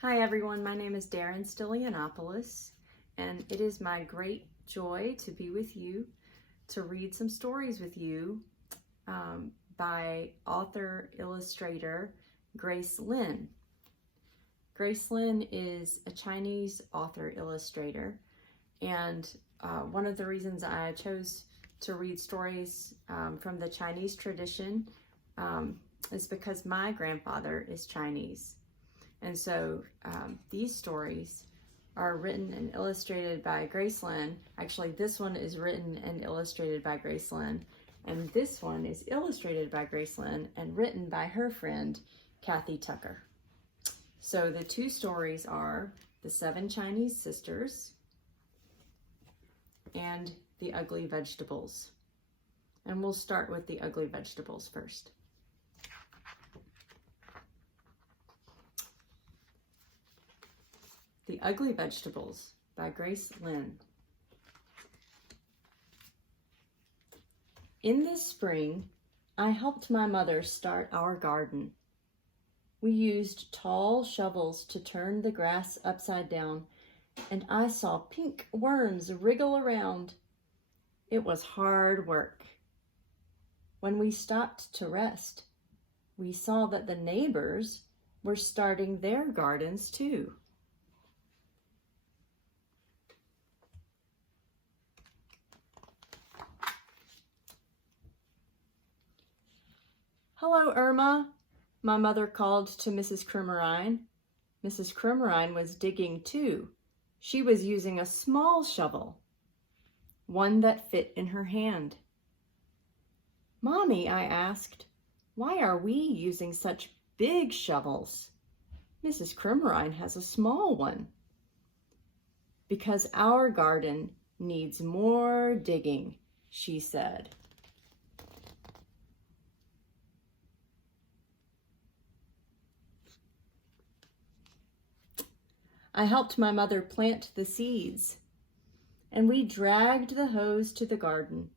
Hi everyone, my name is Stylianopolis, and it is my great joy to be with you, to read some stories with you by author-illustrator Grace Lin. Grace Lin is a Chinese author-illustrator, and one of the reasons I chose to read stories from the Chinese tradition is because my grandfather is Chinese. And so these stories are written and illustrated by Grace Lin. Actually, this one is written and illustrated by Grace Lin, and this one is illustrated by Grace Lin and written by her friend, Kathy Tucker. So the two stories are The Seven Chinese Sisters and The Ugly Vegetables. And we'll start with The Ugly Vegetables first. The Ugly Vegetables by Grace Lin. In this spring, I helped my mother start our garden. We used tall shovels to turn the grass upside down, and I saw pink worms wriggle around. It was hard work. When we stopped to rest, we saw that the neighbors were starting their gardens too. Hello, Irma, my mother called to Mrs. Krummerine. Mrs. Krummerine was digging too. She was using a small shovel, one that fit in her hand. Mommy, I asked, why are we using such big shovels? Mrs. Krummerine has a small one. Because our garden needs more digging, she said. I helped my mother plant the seeds, and we dragged the hose to the garden.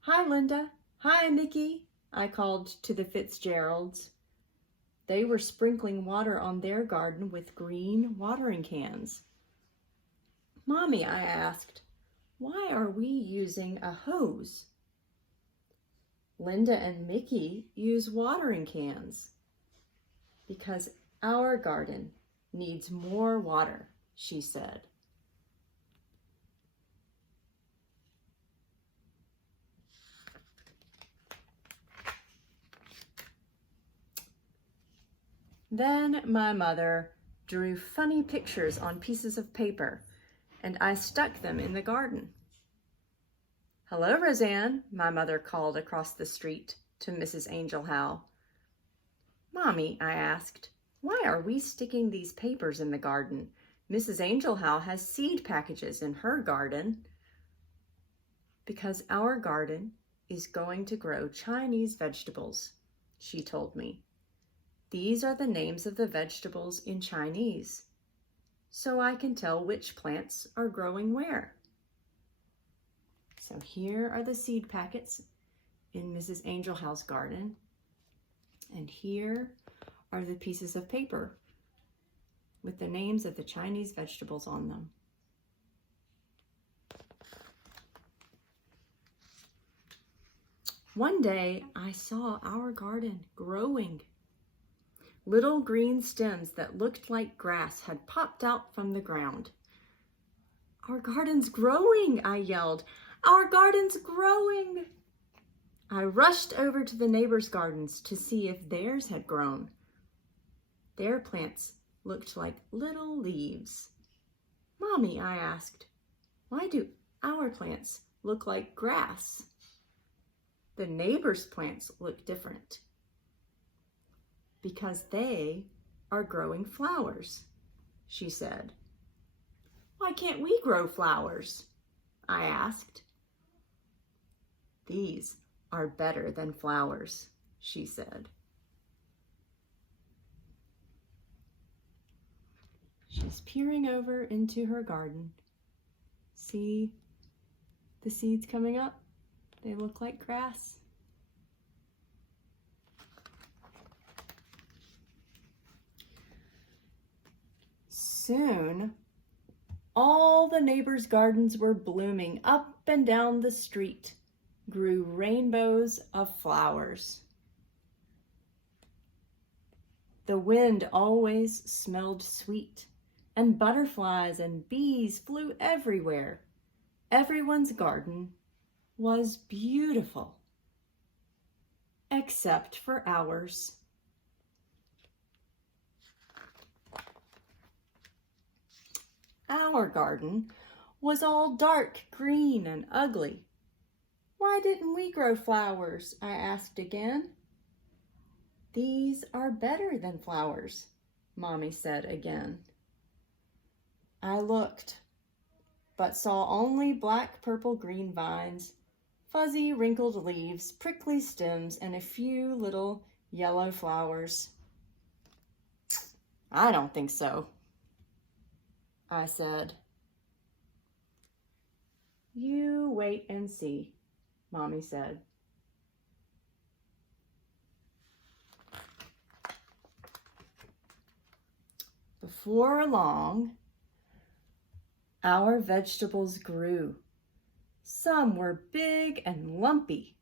Hi, Linda. Hi, Mickey, I called to the Fitzgeralds. They were sprinkling water on their garden with green watering cans. Mommy, I asked, why are we using a hose? Linda and Mickey use watering cans because our garden needs more water, she said. Then my mother drew funny pictures on pieces of paper, and I stuck them in the garden. Hello, Roseanne, my mother called across the street to Mrs. Angel Howe. Mommy, I asked, why are we sticking these papers in the garden? Mrs. Angel Howe has seed packages in her garden. Because our garden is going to grow Chinese vegetables, she told me. These are the names of the vegetables in Chinese, so I can tell which plants are growing where. So here are the seed packets in Mrs. Angel Howe's garden, and here are the pieces of paper with the names of the Chinese vegetables on them. One day, I saw our garden growing. Little green stems that looked like grass had popped out from the ground. Our garden's growing, I yelled. Our garden's growing. I rushed over to the neighbors' gardens to see if theirs had grown. Their plants looked like little leaves. Mommy, I asked, why do our plants look like grass? The neighbors' plants look different. Because they are growing flowers, she said. Why can't we grow flowers? I asked. These are better than flowers, she said. She's peering over into her garden. See the seeds coming up? They look like grass. Soon, all the neighbors' gardens were blooming. Up and down the street grew rainbows of flowers. The wind always smelled sweet, and butterflies and bees flew everywhere. Everyone's garden was beautiful, except for ours. Our garden was all dark green and ugly. Why didn't we grow flowers? I asked again. These are better than flowers, Mommy said again. I looked, but saw only black, purple, green vines, fuzzy, wrinkled leaves, prickly stems, and a few little yellow flowers. I don't think so, I said. You wait and see, Mommy said. Before long, our vegetables grew. Some were big and lumpy.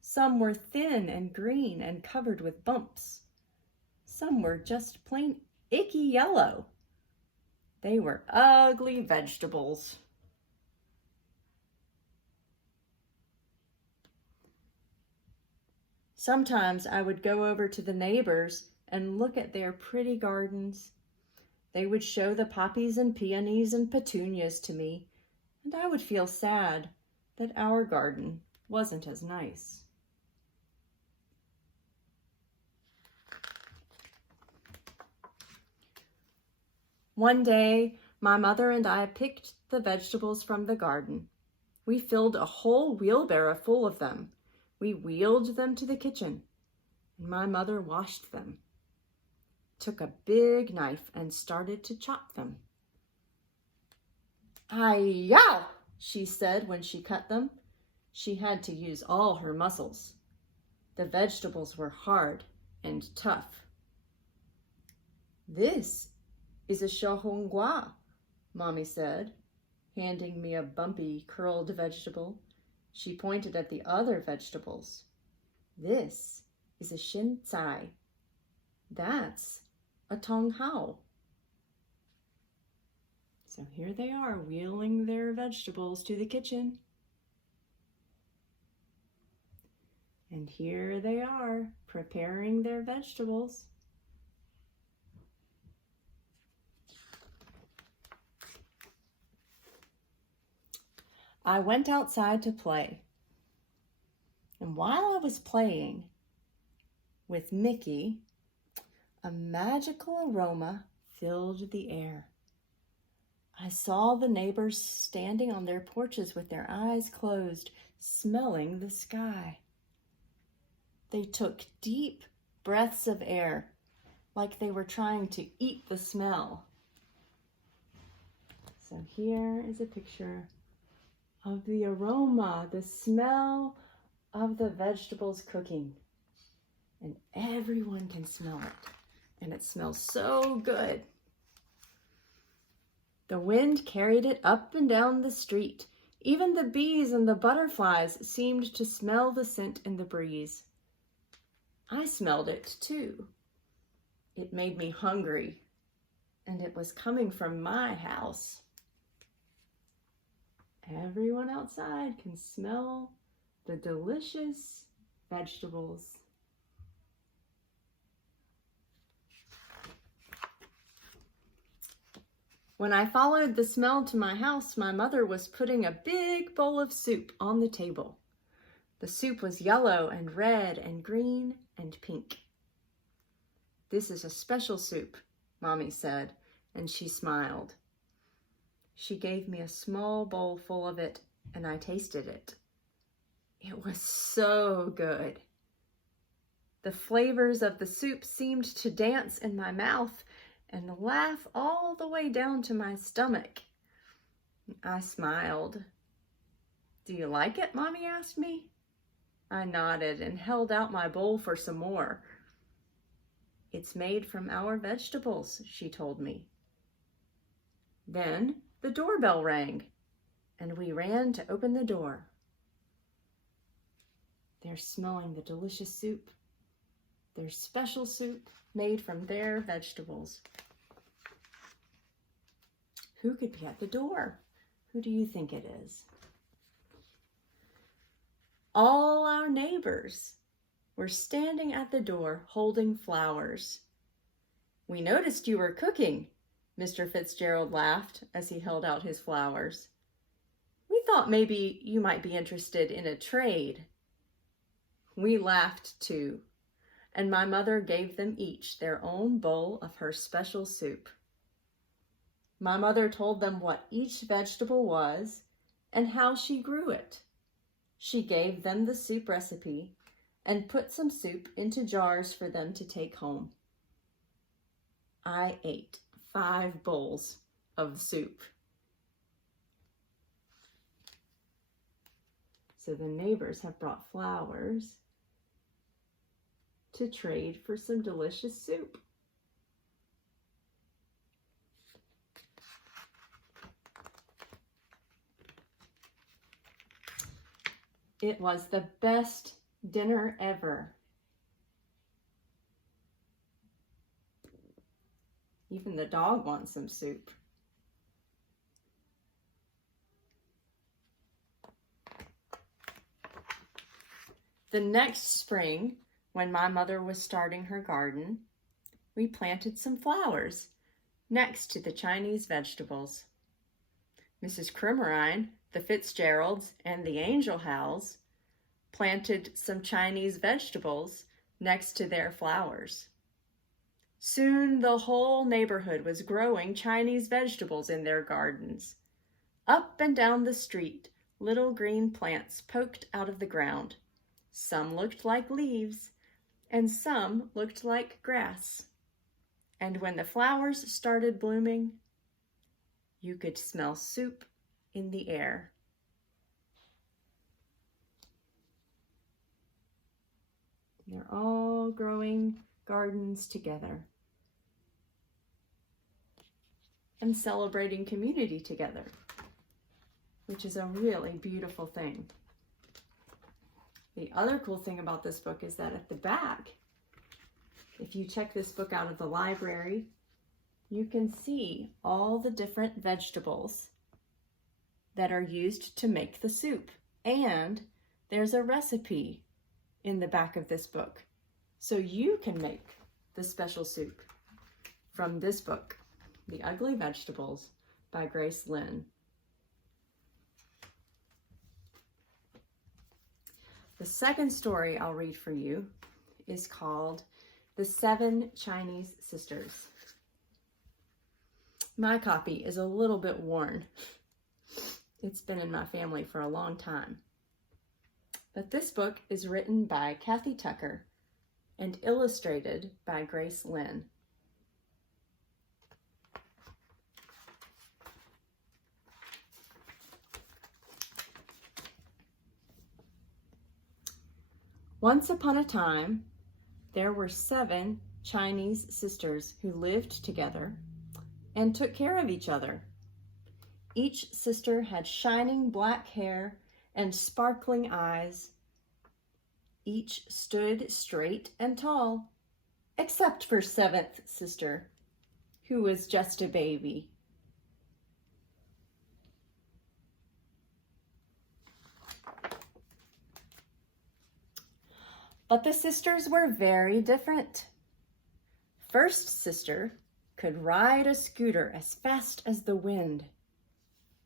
Some were thin and green and covered with bumps. Some were just plain icky yellow. They were ugly vegetables. Sometimes I would go over to the neighbors and look at their pretty gardens. They would show the poppies and peonies and petunias to me, and I would feel sad that our garden wasn't as nice. One day, my mother and I picked the vegetables from the garden. We filled a whole wheelbarrow full of them. We wheeled them to the kitchen, and my mother washed them, took a big knife, and started to chop them. "Hi-yow!" she said when she cut them. She had to use all her muscles. The vegetables were hard and tough. "This is a xiaohonggua," Mommy said, handing me a bumpy, curled vegetable. She pointed at the other vegetables. "This is a xincai. That's a tonghao." So here they are, wheeling their vegetables to the kitchen. And here they are, preparing their vegetables. I went outside to play. And while I was playing with Mickey, a magical aroma filled the air. I saw the neighbors standing on their porches with their eyes closed, smelling the sky. They took deep breaths of air, like they were trying to eat the smell. So here is a picture of the aroma, the smell of the vegetables cooking. And everyone can smell it. And it smells so good. The wind carried it up and down the street. Even the bees and the butterflies seemed to smell the scent in the breeze. I smelled it too. It made me hungry, and it was coming from my house. Everyone outside can smell the delicious vegetables. When I followed the smell to my house, my mother was putting a big bowl of soup on the table. The soup was yellow and red and green and pink. "This is a special soup," Mommy said, and she smiled. She gave me a small bowl full of it, and I tasted it. It was so good. The flavors of the soup seemed to dance in my mouth and laugh all the way down to my stomach. I smiled. "Do you like it?" Mommy asked me. I nodded and held out my bowl for some more. "It's made from our vegetables," she told me. Then the doorbell rang, and we ran to open the door. They're smelling the delicious soup, their special soup made from their vegetables. Who could be at the door? Who do you think it is? All our neighbors were standing at the door holding flowers. "We noticed you were cooking," Mr. Fitzgerald laughed as he held out his flowers. "We thought maybe you might be interested in a trade." We laughed too, and my mother gave them each their own bowl of her special soup. My mother told them what each vegetable was and how she grew it. She gave them the soup recipe and put some soup into jars for them to take home. I ate 5 bowls of soup. So the neighbors have brought flowers to trade for some delicious soup. It was the best dinner ever. Even the dog wants some soup. The next spring, when my mother was starting her garden, we planted some flowers next to the Chinese vegetables. Mrs. Krummerine, the Fitzgeralds, and the Angel Howells planted some Chinese vegetables next to their flowers. Soon the whole neighborhood was growing Chinese vegetables in their gardens. Up and down the street, little green plants poked out of the ground. Some looked like leaves, and some looked like grass. And when the flowers started blooming, you could smell soup in the air. They're all growing gardens together and celebrating community together, which is a really beautiful thing. The other cool thing about this book is that at the back, if you check this book out of the library, you can see all the different vegetables that are used to make the soup. And there's a recipe in the back of this book. So you can make the special soup from this book, The Ugly Vegetables by Grace Lin. The second story I'll read for you is called The 7 Chinese Sisters. My copy is a little bit worn. It's been in my family for a long time. But this book is written by Kathy Tucker and illustrated by Grace Lin. Once upon a time, there were 7 Chinese sisters who lived together and took care of each other. Each sister had shining black hair and sparkling eyes. Each stood straight and tall, except for 7th sister, who was just a baby. But the sisters were very different. First sister could ride a scooter as fast as the wind.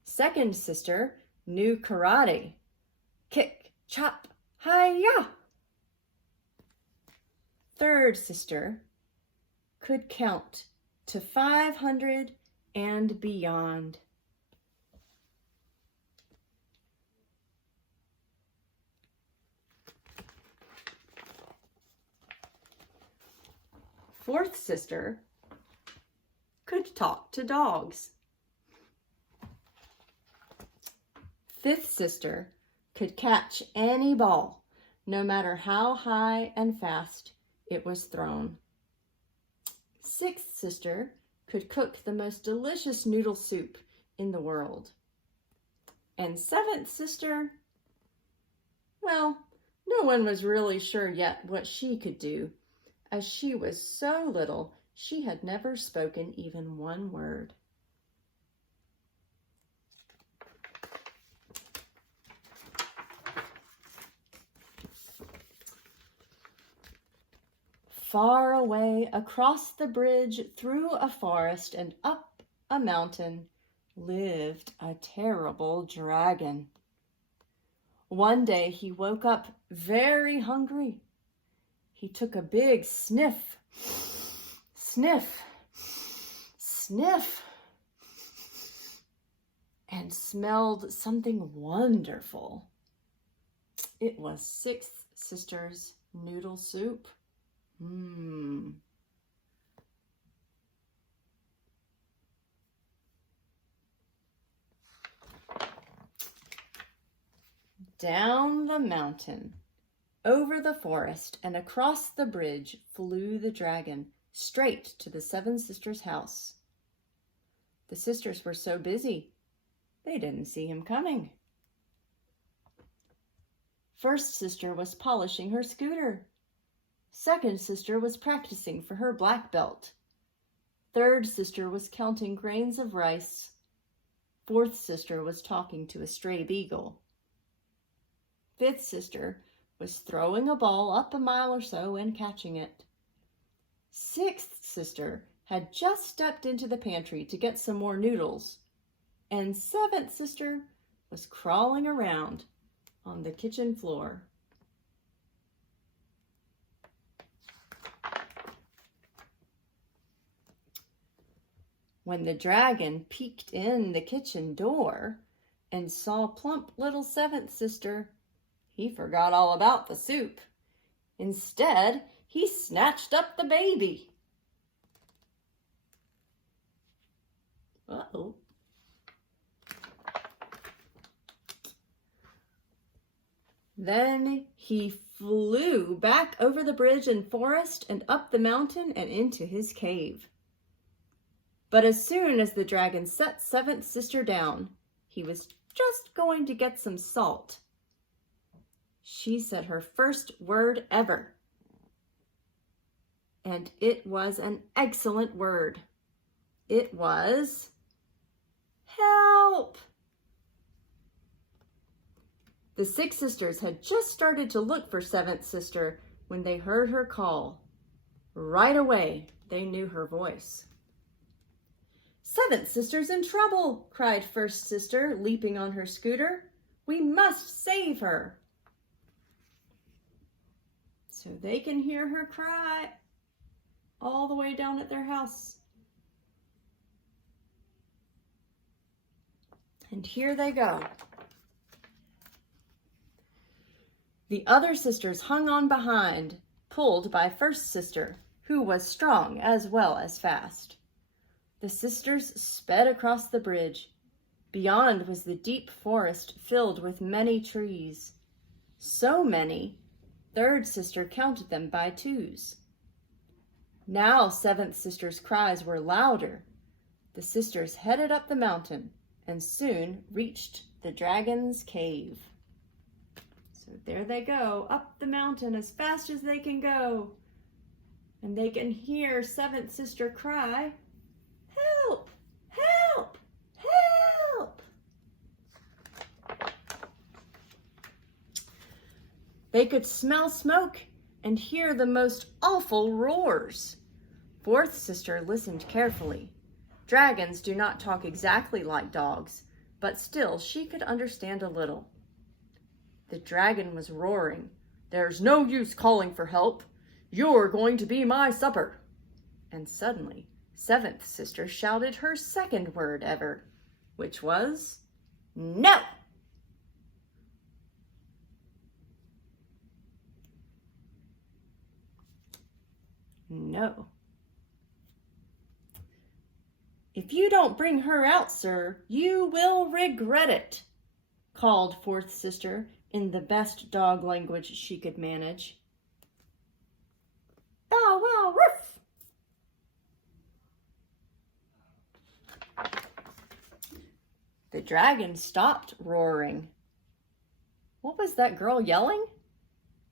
Second sister knew karate. Kick, chop, hi-ya! Third sister could count to 500 and beyond. Fourth sister could talk to dogs. Fifth sister could catch any ball, no matter how high and fast it was thrown. Sixth sister could cook the most delicious noodle soup in the world. And seventh sister, well, no one was really sure yet what she could do, as she was so little she had never spoken even one word. Far away across the bridge, through a forest and up a mountain, lived a terrible dragon. One day he woke up very hungry. He took a big sniff, sniff, sniff, and smelled something wonderful. It was Sixth Sister's noodle soup. Down the mountain, over the forest, and across the bridge flew the dragon, straight to the seven sisters' house. The sisters were so busy, they didn't see him coming. First sister was polishing her scooter. Second sister was practicing for her black belt. Third sister was counting grains of rice. Fourth sister was talking to a stray beagle. Fifth sister was throwing a ball up a mile or so and catching it. Sixth sister had just stepped into the pantry to get some more noodles. And seventh sister was crawling around on the kitchen floor. When the dragon peeked in the kitchen door and saw plump little seventh sister, he forgot all about the soup. Instead, he snatched up the baby. Uh-oh. Then he flew back over the bridge and forest and up the mountain and into his cave. But as soon as the dragon set seventh sister down, he was just going to get some salt. She said her first word ever. And it was an excellent word. It was, help! The six sisters had just started to look for seventh sister when they heard her call. Right away, they knew her voice. Seventh sister's in trouble, cried first sister, leaping on her scooter. We must save her. So they can hear her cry all the way down at their house. And here they go. The other sisters hung on behind, pulled by first sister, who was strong as well as fast. The sisters sped across the bridge. Beyond was the deep forest filled with many trees. So many, third sister counted them by twos. Now seventh sister's cries were louder. The sisters headed up the mountain and soon reached the dragon's cave. So there they go, up the mountain as fast as they can go. And they can hear seventh sister cry, help, help, help. They could smell smoke and hear the most awful roars. Fourth sister listened carefully. Dragons do not talk exactly like dogs, but still she could understand a little. The dragon was roaring. There's no use calling for help. You're going to be my supper. And suddenly, seventh sister shouted her second word ever, which was, no! No. If you don't bring her out, sir, you will regret it, called fourth sister in the best dog language she could manage. Bow wow, ruff! The dragon stopped roaring. What was that girl yelling?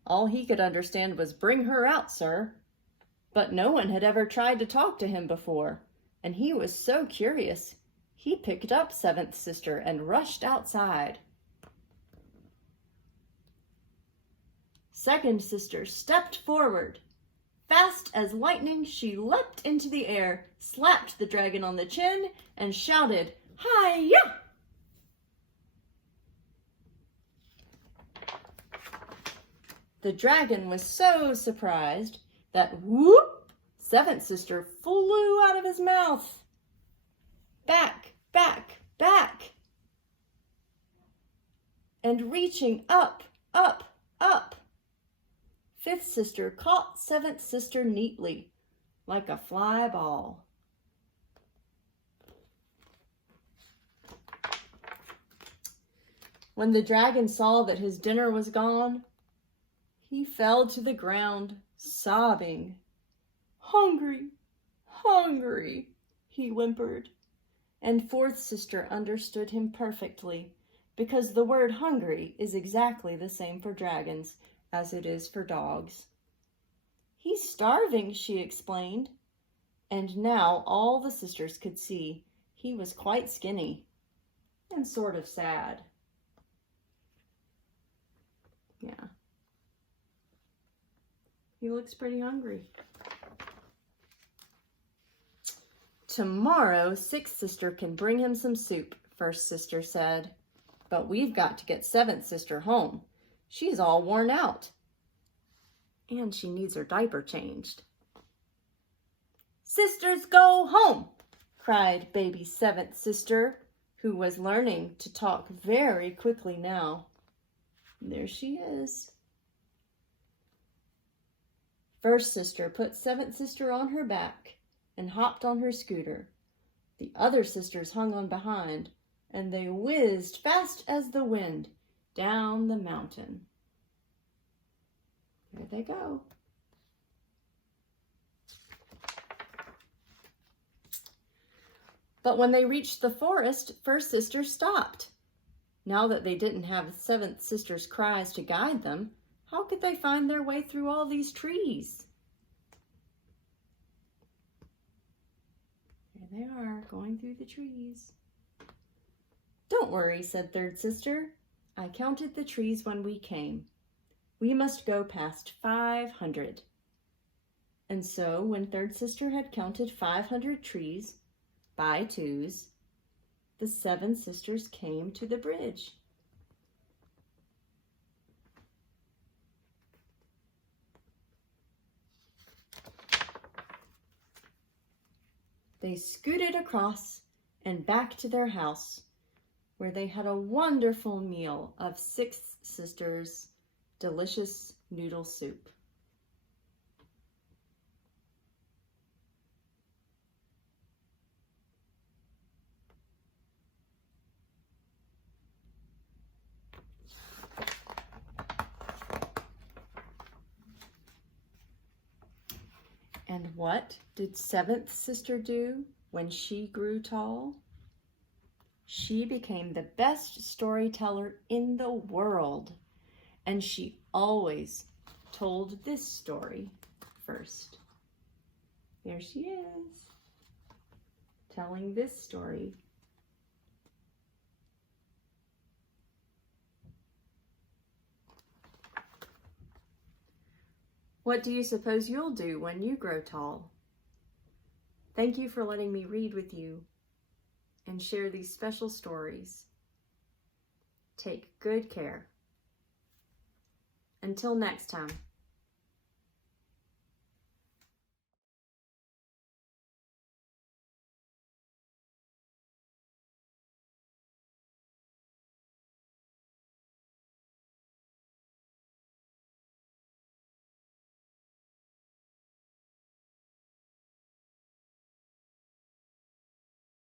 All he could understand was, "Bring her out, sir." But no one had ever tried to talk to him before, and he was so curious, he picked up Seventh Sister and rushed outside. Second Sister stepped forward. Fast as lightning, she leapt into the air, slapped the dragon on the chin, and shouted, "Hi-ya!" The dragon was so surprised that whoop, Seventh Sister flew out of his mouth. Back, back, back. And reaching up, up, up. Fifth Sister caught Seventh Sister neatly, like a fly ball. When the dragon saw that his dinner was gone, he fell to the ground, sobbing. "Hungry, hungry," he whimpered. And Fourth Sister understood him perfectly, because the word hungry is exactly the same for dragons as it is for dogs. "He's starving," she explained. And now all the sisters could see he was quite skinny and sort of sad. Yeah. He looks pretty hungry. "Tomorrow, Sixth Sister can bring him some soup," First Sister said. "But we've got to get Seventh Sister home. She's all worn out. And she needs her diaper changed." "Sisters, go home!" cried baby Seventh Sister, who was learning to talk very quickly now. There she is. First Sister put Seventh Sister on her back and hopped on her scooter. The other sisters hung on behind, and they whizzed fast as the wind down the mountain. There they go. But when they reached the forest, First Sister stopped. Now that they didn't have Seventh Sister's cries to guide them, how could they find their way through all these trees? There they are, going through the trees. "Don't worry," said Third Sister. "I counted the trees when we came. We must go past 500. And so when Third Sister had counted 500 trees by twos, the seven sisters came to the bridge. They scooted across and back to their house, where they had a wonderful meal of Sixth Sister's delicious noodle soup. And what did Seventh Sister do when she grew tall? She became the best storyteller in the world, and she always told this story first. There she is, telling this story. What do you suppose you'll do when you grow tall? Thank you for letting me read with you and share these special stories. Take good care. Until next time.